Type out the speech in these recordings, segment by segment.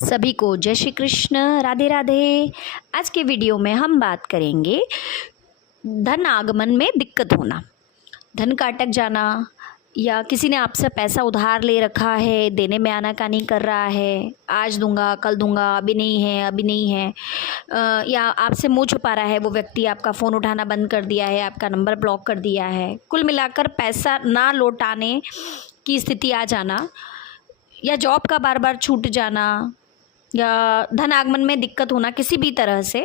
सभी को जय श्री कृष्ण, राधे राधे। आज के वीडियो में हम बात करेंगे धन आगमन में दिक्कत होना, धन का अटक जाना, या किसी ने आपसे पैसा उधार ले रखा है, देने में आनाकानी कर रहा है, आज दूंगा कल दूंगा, अभी नहीं है, या आपसे मुंह छुपा रहा है वो व्यक्ति, आपका फ़ोन उठाना बंद कर दिया है, आपका नंबर ब्लॉक कर दिया है। कुल मिलाकर पैसा ना लौटाने की स्थिति आ जाना, या जॉब का बार बार छूट जाना, या धन आगमन में दिक्कत होना किसी भी तरह से,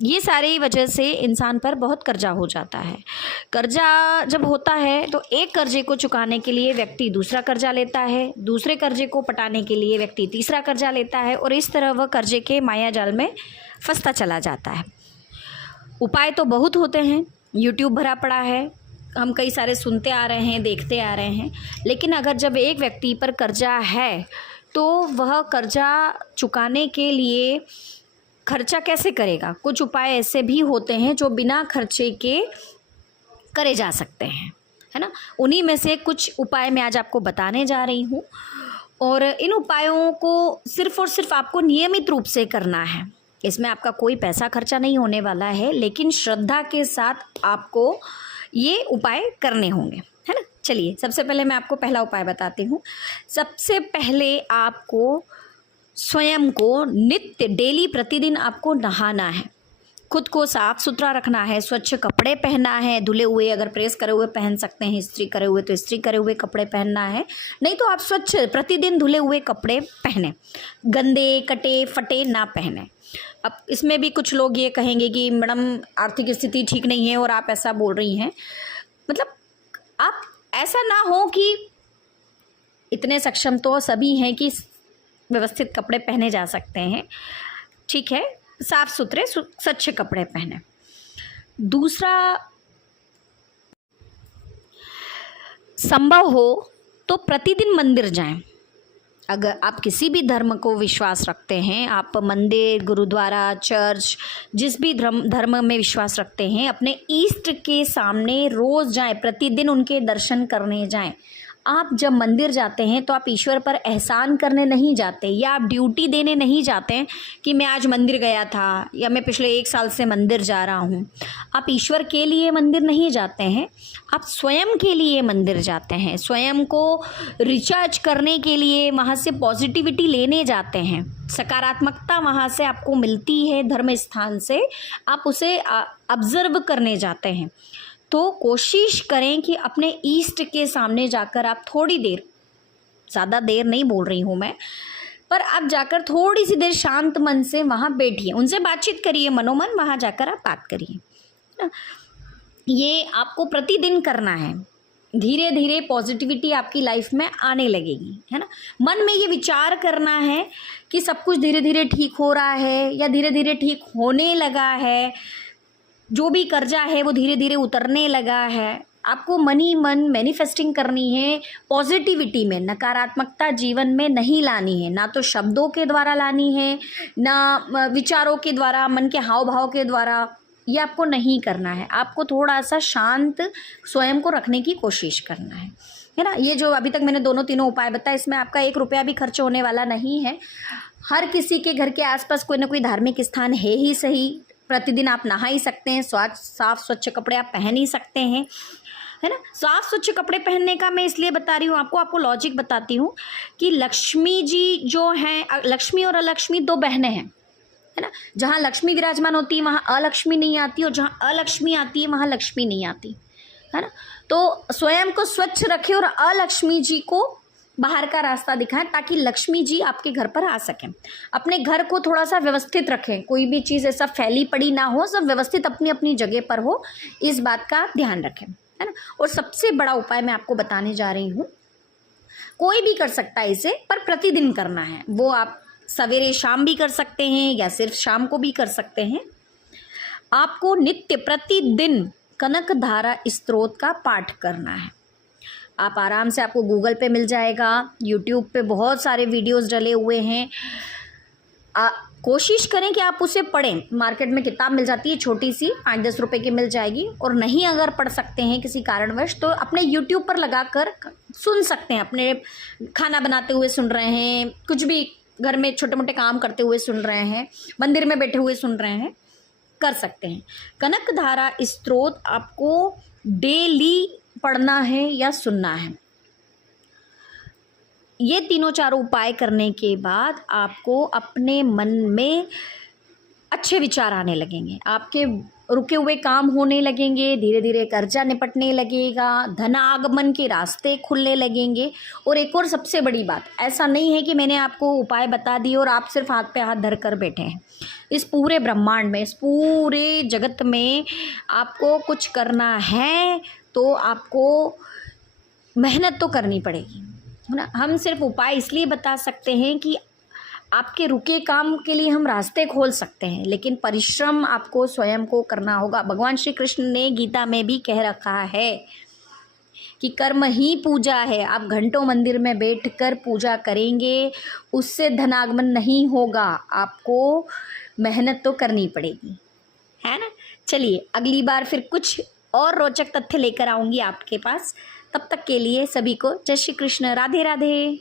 ये सारी वजह से इंसान पर बहुत कर्जा हो जाता है। कर्जा जब होता है तो एक कर्जे को चुकाने के लिए व्यक्ति दूसरा कर्जा लेता है, दूसरे कर्जे को पटाने के लिए व्यक्ति तीसरा कर्जा लेता है, और इस तरह वह कर्जे के माया जाल में फंसता चला जाता है। उपाय तो बहुत होते हैं, यूट्यूब भरा पड़ा है, हम कई सारे सुनते आ रहे हैं, देखते आ रहे हैं, लेकिन अगर जब एक व्यक्ति पर कर्जा है तो वह कर्जा चुकाने के लिए खर्चा कैसे करेगा। कुछ उपाय ऐसे भी होते हैं जो बिना खर्चे के करे जा सकते हैं, है ना। उन्हीं में से कुछ उपाय मैं आज आपको बताने जा रही हूँ, और इन उपायों को सिर्फ़ और सिर्फ आपको नियमित रूप से करना है। इसमें आपका कोई पैसा खर्चा नहीं होने वाला है, लेकिन श्रद्धा के साथ आपको ये उपाय करने होंगे, है ना। चलिए, सबसे पहले मैं आपको पहला उपाय बताती हूँ। सबसे पहले आपको स्वयं को नित्य डेली प्रतिदिन आपको नहाना है, खुद को साफ़ सुथरा रखना है, स्वच्छ कपड़े पहनना है, धुले हुए, अगर प्रेस करे हुए पहन सकते हैं, इस्त्री करे हुए तो इस्त्री करे हुए कपड़े पहनना है, नहीं तो आप स्वच्छ प्रतिदिन धुले हुए कपड़े पहने, गंदे कटे फटे ना पहने। अब इसमें भी कुछ लोग ये कहेंगे कि मैडम आर्थिक स्थिति ठीक नहीं है और आप ऐसा बोल रही हैं। मतलब आप ऐसा ना हो कि इतने सक्षम तो सभी हैं कि व्यवस्थित कपड़े पहने जा सकते हैं, ठीक है, साफ सुथरे स्वच्छ कपड़े पहने। दूसरा, संभव हो तो प्रतिदिन मंदिर जाएं। अगर आप किसी भी धर्म को विश्वास रखते हैं, आप मंदिर, गुरुद्वारा, चर्च, जिस भी धर्म में विश्वास रखते हैं, अपने ईष्ट के सामने रोज़ जाएं, प्रतिदिन उनके दर्शन करने जाएं। आप जब मंदिर जाते हैं तो आप ईश्वर पर एहसान करने नहीं जाते, या आप ड्यूटी देने नहीं जाते हैं कि मैं आज मंदिर गया था, या मैं पिछले 1 साल से मंदिर जा रहा हूँ। आप ईश्वर के लिए मंदिर नहीं जाते हैं, आप स्वयं के लिए मंदिर जाते हैं, स्वयं को रिचार्ज करने के लिए वहाँ से पॉजिटिविटी लेने जाते हैं। सकारात्मकता वहाँ से आपको मिलती है, धर्म स्थान से आप उसे ऑब्जर्व करने जाते हैं। तो कोशिश करें कि अपने ईष्ट के सामने जाकर आप थोड़ी देर, ज़्यादा देर नहीं बोल रही हूँ मैं, पर आप जाकर थोड़ी सी देर शांत मन से वहाँ बैठिए, उनसे बातचीत करिए, मनोमन वहाँ जाकर आप बात करिए। ये आपको प्रतिदिन करना है। धीरे धीरे पॉजिटिविटी आपकी लाइफ में आने लगेगी, है ना। मन में ये विचार करना है कि सब कुछ धीरे धीरे ठीक हो रहा है, या धीरे धीरे ठीक होने लगा है, जो भी कर्जा है वो धीरे धीरे उतरने लगा है। आपको मन ही मन मैनिफेस्टिंग करनी है, पॉजिटिविटी में, नकारात्मकता जीवन में नहीं लानी है, ना तो शब्दों के द्वारा लानी है, ना विचारों के द्वारा, मन के हाव भाव के द्वारा। ये आपको नहीं करना है। आपको थोड़ा सा शांत स्वयं को रखने की कोशिश करना है ना। ये जो अभी तक मैंने दोनों तीनों उपाय बताए, इसमें आपका 1 रुपया भी खर्च होने वाला नहीं है। हर किसी के घर के आसपास कोई ना कोई धार्मिक स्थान है ही सही, प्रतिदिन आप नहा ही सकते हैं, साफ स्वच्छ कपड़े आप पहन ही सकते हैं, है ना। साफ स्वच्छ कपड़े पहनने का मैं इसलिए बता रही हूँ आपको लॉजिक बताती हूँ कि लक्ष्मी जी जो हैं, लक्ष्मी और अलक्ष्मी 2 बहनें हैं, है ना। जहाँ लक्ष्मी विराजमान होती है वहाँ अलक्ष्मी नहीं आती, और जहाँ अलक्ष्मी आती है वहाँ लक्ष्मी नहीं आती, है ना। तो स्वयं को स्वच्छ रखें और अलक्ष्मी जी को बाहर का रास्ता दिखाएं, ताकि लक्ष्मी जी आपके घर पर आ सकें। अपने घर को थोड़ा सा व्यवस्थित रखें, कोई भी चीज़ ऐसा फैली पड़ी ना हो, सब व्यवस्थित अपनी अपनी जगह पर हो, इस बात का ध्यान रखें, है ना। और सबसे बड़ा उपाय मैं आपको बताने जा रही हूँ, कोई भी कर सकता है इसे, पर प्रतिदिन करना है। वो आप सवेरे शाम भी कर सकते हैं, या सिर्फ शाम को भी कर सकते हैं। आपको नित्य प्रतिदिन कनक धारा स्तोत्र का पाठ करना है। आप आराम से, आपको गूगल पे मिल जाएगा, यूट्यूब पे बहुत सारे वीडियोस डले हुए हैं। कोशिश करें कि आप उसे पढ़ें। मार्केट में किताब मिल जाती है छोटी सी, 5-10 रुपए की मिल जाएगी। और नहीं अगर पढ़ सकते हैं किसी कारणवश तो अपने यूट्यूब पर लगा कर सुन सकते हैं। अपने खाना बनाते हुए सुन रहे हैं, कुछ भी घर में छोटे मोटे काम करते हुए सुन रहे हैं, मंदिर में बैठे हुए सुन रहे हैं, कर सकते हैं। कनकधारा स्त्रोत आपको डेली पढ़ना है या सुनना है। ये तीनों चारों उपाय करने के बाद आपको अपने मन में अच्छे विचार आने लगेंगे, आपके रुके हुए काम होने लगेंगे, धीरे धीरे कर्जा निपटने लगेगा, धन आगमन के रास्ते खुलने लगेंगे। और एक और सबसे बड़ी बात, ऐसा नहीं है कि मैंने आपको उपाय बता दिए और आप सिर्फ हाथ पे हाथ धर कर बैठे हैं। इस पूरे ब्रह्मांड में, इस पूरे जगत में आपको कुछ करना है तो आपको मेहनत तो करनी पड़ेगी, है ना। हम सिर्फ उपाय इसलिए बता सकते हैं कि आपके रुके काम के लिए हम रास्ते खोल सकते हैं, लेकिन परिश्रम आपको स्वयं को करना होगा। भगवान श्री कृष्ण ने गीता में भी कह रखा है कि कर्म ही पूजा है। आप घंटों मंदिर में बैठकर पूजा करेंगे, उससे धनागमन नहीं होगा, आपको मेहनत तो करनी पड़ेगी, है ना। चलिए अगली बार फिर कुछ और रोचक तथ्य लेकर आऊँगी आपके पास। तब तक के लिए सभी को जय श्री कृष्ण, राधे राधे।